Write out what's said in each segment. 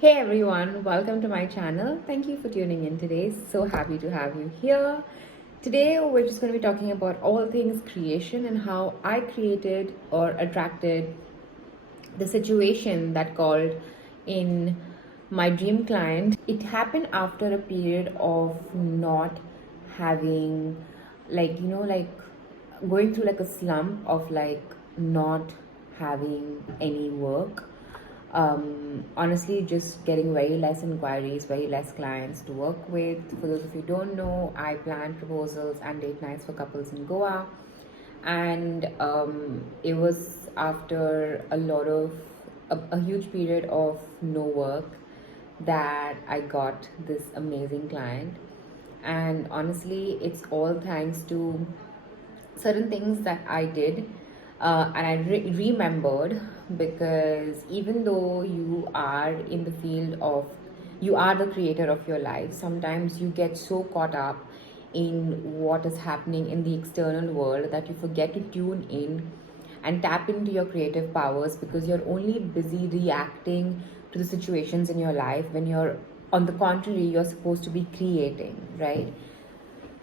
Hey everyone, welcome to my channel. Thank you for tuning in today. So happy to have you here. Today we're just going to be talking about all things creation and how I created or attracted the situation that called in my dream client. It happened after a period of not having, like going through like a slump of like not having any work. Honestly, just getting very less inquiries, very less clients to work with. For those of you who don't know, I plan proposals and date nights for couples in Goa, and it was after a huge period of no work that I got this amazing client. And honestly, it's all thanks to certain things that I did, and I remembered, because even though you are the creator of your life, sometimes you get so caught up in what is happening in the external world that you forget to tune in and tap into your creative powers, because you're only busy reacting to the situations in your life when you're, on the contrary, you're supposed to be creating, right?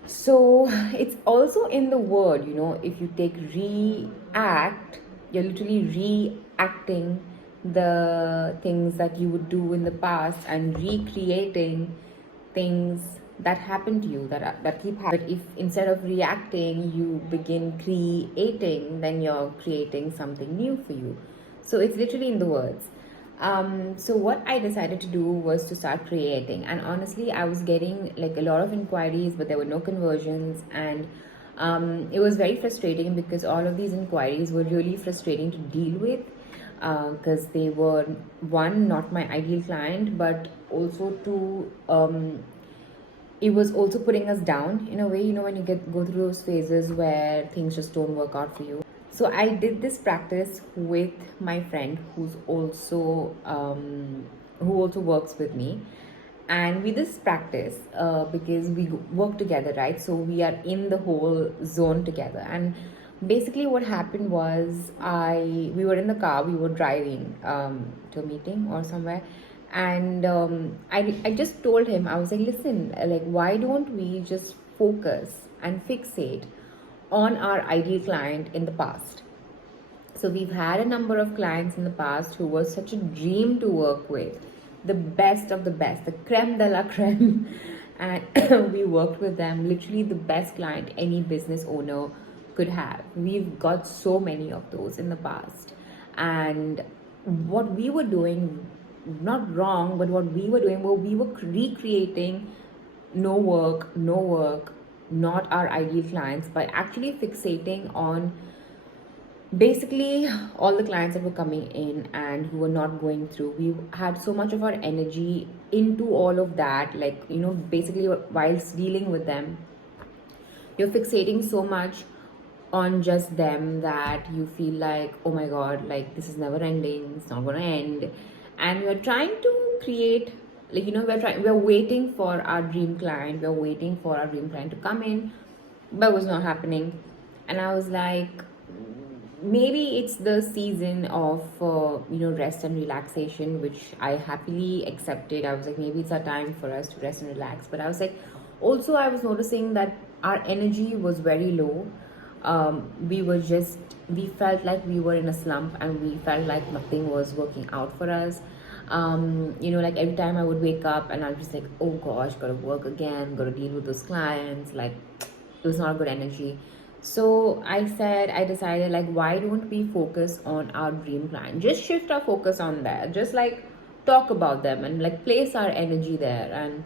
So it's also in the word, if you take react, you're literally reacting the things that you would do in the past and recreating things that happen to you, that keep happening. But if instead of reacting, you begin creating, then you're creating something new for you. So it's literally in the words. So what I decided to do was to start creating, and honestly, I was getting like a lot of inquiries, but there were no conversions, and it was very frustrating because all of these inquiries were really frustrating to deal with, because they were, one, not my ideal client, but also two, it was also putting us down in a way, when you get go through those phases where things just don't work out for you. So I did this practice with my friend who also works with me, and we this practice, because we work together, right? So we are in the whole zone together. And basically what happened was, we were in the car, we were driving to a meeting or somewhere, and I just told him, I was like, listen, like, why don't we just focus and fixate on our ideal client in the past? So we've had a number of clients in the past who was such a dream to work with, the best of the best, the creme de la creme. And we worked with them, literally the best client any business owner could have. We've got so many of those in the past. And what we were doing, not wrong, but what we were doing, we were recreating no work, no work, not our ideal clients, by actually fixating on basically all the clients that were coming in and who were not going through. We had so much of our energy into all of that, like, basically whilst dealing with them, you're fixating so much on just them that you feel like, oh my god, like, this is never ending, it's not going to end. And we're trying to create, like, we're waiting for our dream client, to come in, but it was not happening. And I was like, maybe it's the season of rest and relaxation, which I happily accepted. I was like, maybe it's our time for us to rest and relax. But I was like, also I was noticing that our energy was very low. We felt like we were in a slump, and we felt like nothing was working out for us. Like, every time I would wake up and I'm just like, oh gosh, gotta work again, gotta deal with those clients, like, it was not a good energy. So I decided, like, why don't we focus on our dream client? Just shift our focus on that. Just like talk about them and like place our energy there, and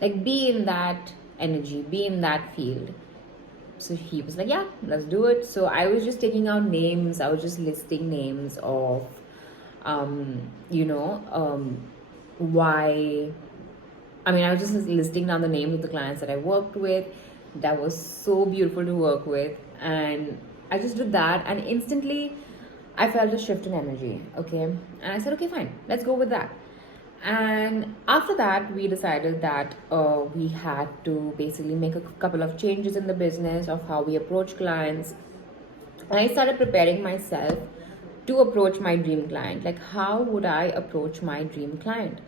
like be in that energy, be in that field. So he was like, yeah, let's do it. So I was just taking out names. I was just listing names of, um, you know, um, why I was just listing down the names of the clients that I worked with. That was so beautiful to work with. And I just did that, and instantly I felt a shift in energy. Okay. And I said, okay, fine, let's go with that. And after that, we decided that we had to basically make a couple of changes in the business of how we approach clients. And I started preparing myself to approach my dream client. Like, how would I approach my dream client?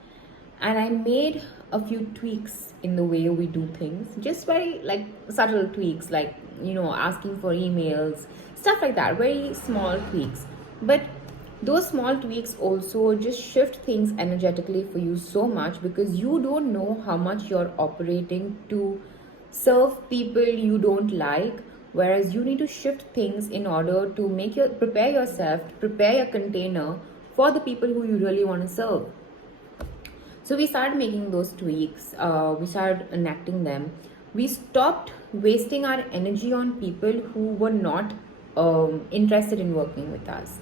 And I made a few tweaks in the way we do things, just very like subtle tweaks, like, asking for emails, stuff like that, very small tweaks. But those small tweaks also just shift things energetically for you so much, because you don't know how much you're operating to serve people you don't like, whereas you need to shift things in order to prepare yourself, prepare your container for the people who you really want to serve. So we started making those tweaks, we started enacting them. We stopped wasting our energy on people who were not interested in working with us.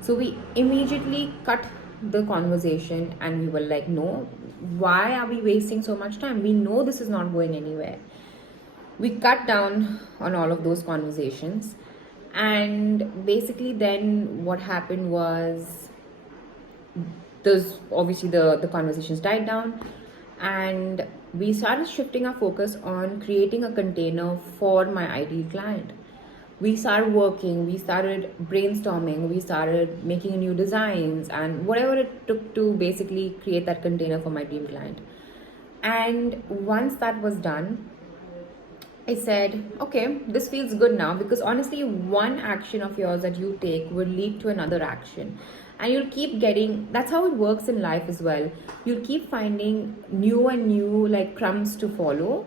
So we immediately cut the conversation and we were like, no, why are we wasting so much time? We know this is not going anywhere. We cut down on all of those conversations. And basically, then what happened was, those obviously the conversations died down, and we started shifting our focus on creating a container for my ideal client. We started working, we started brainstorming, we started making new designs and whatever it took to basically create that container for my dream client. And once that was done, I said, okay, this feels good now, because honestly, one action of yours that you take will lead to another action. And you'll keep getting, that's how it works in life as well. You'll keep finding new and new like crumbs to follow.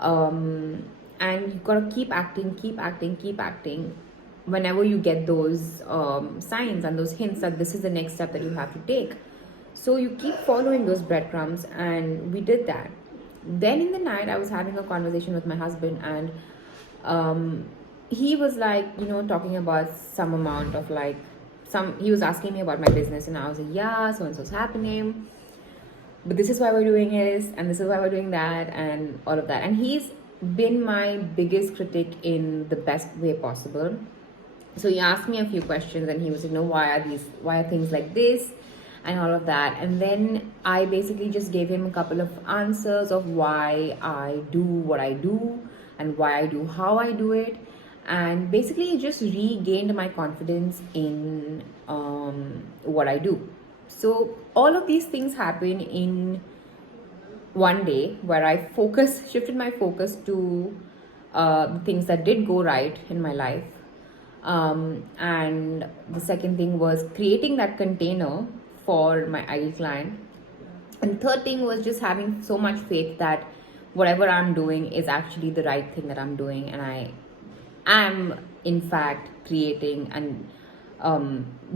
And you've got to keep acting, keep acting, keep acting whenever you get those signs and those hints that this is the next step that you have to take. So you keep following those breadcrumbs, and we did that. Then in the night, I was having a conversation with my husband, and he was like, talking about some amount of like, he was asking me about my business, and I was like, yeah, so and so's happening, but this is why we're doing this, and this is why we're doing that, and all of that. And he's been my biggest critic in the best way possible. So he asked me a few questions, and he was, why are things like this, and all of that. And then I basically just gave him a couple of answers of why I do what I do and why I do how I do it, and basically just regained my confidence in what I do. So all of these things happen in one day, where I shifted my focus to things that did go right in my life. And the second thing was creating that container for my ideal client. And third thing was just having so much faith that whatever I'm doing is actually the right thing that I'm doing, and I am in fact creating, and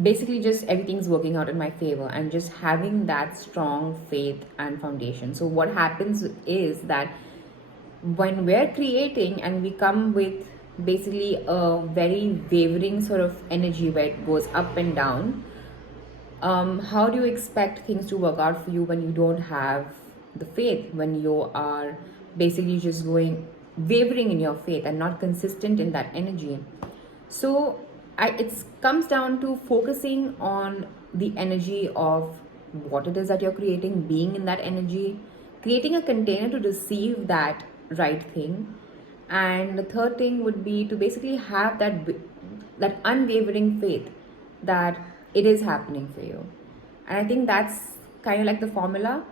basically just everything's working out in my favor, and just having that strong faith and foundation. So what happens is that when we're creating and we come with basically a very wavering sort of energy where it goes up and down, how do you expect things to work out for you when you don't have the faith, when you are basically just going wavering in your faith and not consistent in that energy? So it comes down to focusing on the energy of what it is that you're creating, being in that energy, creating a container to receive that right thing. And the third thing would be to basically have that unwavering faith that it is happening for you. And I think that's kind of like the formula.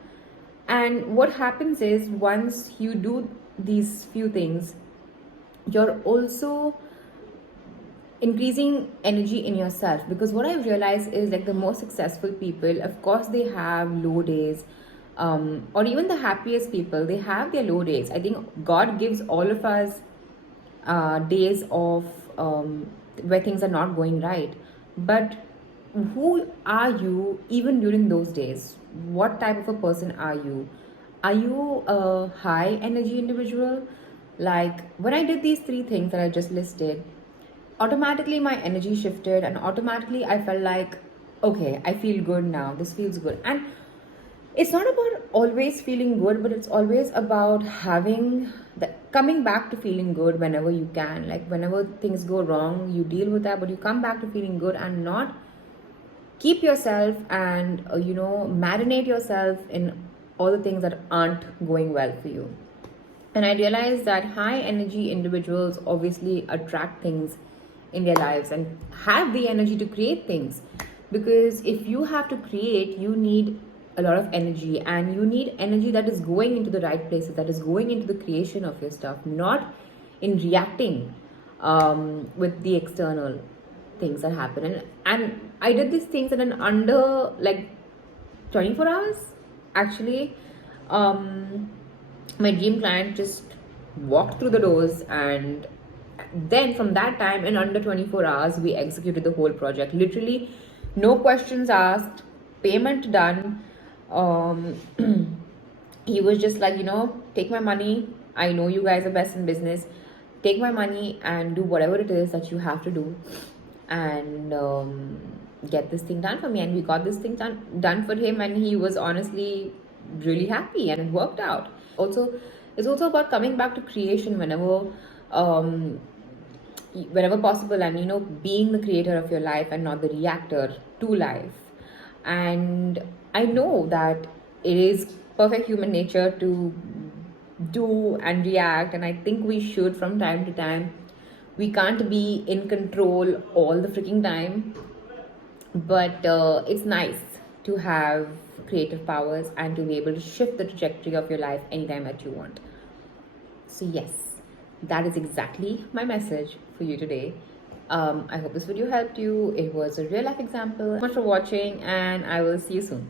And what happens is, once you do these few things, you're also increasing energy in yourself. Because what I realized is, like, the most successful people, of course, they have low days, or even the happiest people, they have their low days. I think God gives all of us days of where things are not going right. But who are you even during those days? What type of a person are you? Are you a high energy individual? Like, when I did these three things that I just listed, automatically my energy shifted, and automatically I felt like, okay, I feel good now, this feels good. And it's not about always feeling good, but it's always about coming back to feeling good whenever you can. Like, whenever things go wrong, you deal with that, but you come back to feeling good, and not keep yourself and marinate yourself in all the things that aren't going well for you. And I realized that high energy individuals obviously attract things in their lives and have the energy to create things. Because if you have to create, you need a lot of energy, and you need energy that is going into the right places, that is going into the creation of your stuff, not in reacting with the external things that happen. And I did these things in an under like 24 hours actually. um my dream client just walked through the doors, and then from that time, in under 24 hours, we executed the whole project, literally no questions asked, payment done. um he was just like, take my money, I know you guys are best in business, take my money and do whatever it is that you have to do, and get this thing done for me. And we got this thing done for him, and he was honestly really happy, and it worked out. Also, it's also about coming back to creation um whenever possible, and being the creator of your life and not the reactor to life. And I know that it is perfect human nature to do and react, and I think we should from time to time. We can't be in control all the freaking time, but it's nice to have creative powers and to be able to shift the trajectory of your life anytime that you want. So yes, that is exactly my message for you today. I hope this video helped you. It was a real life example. Thank you so much for watching, and I will see you soon.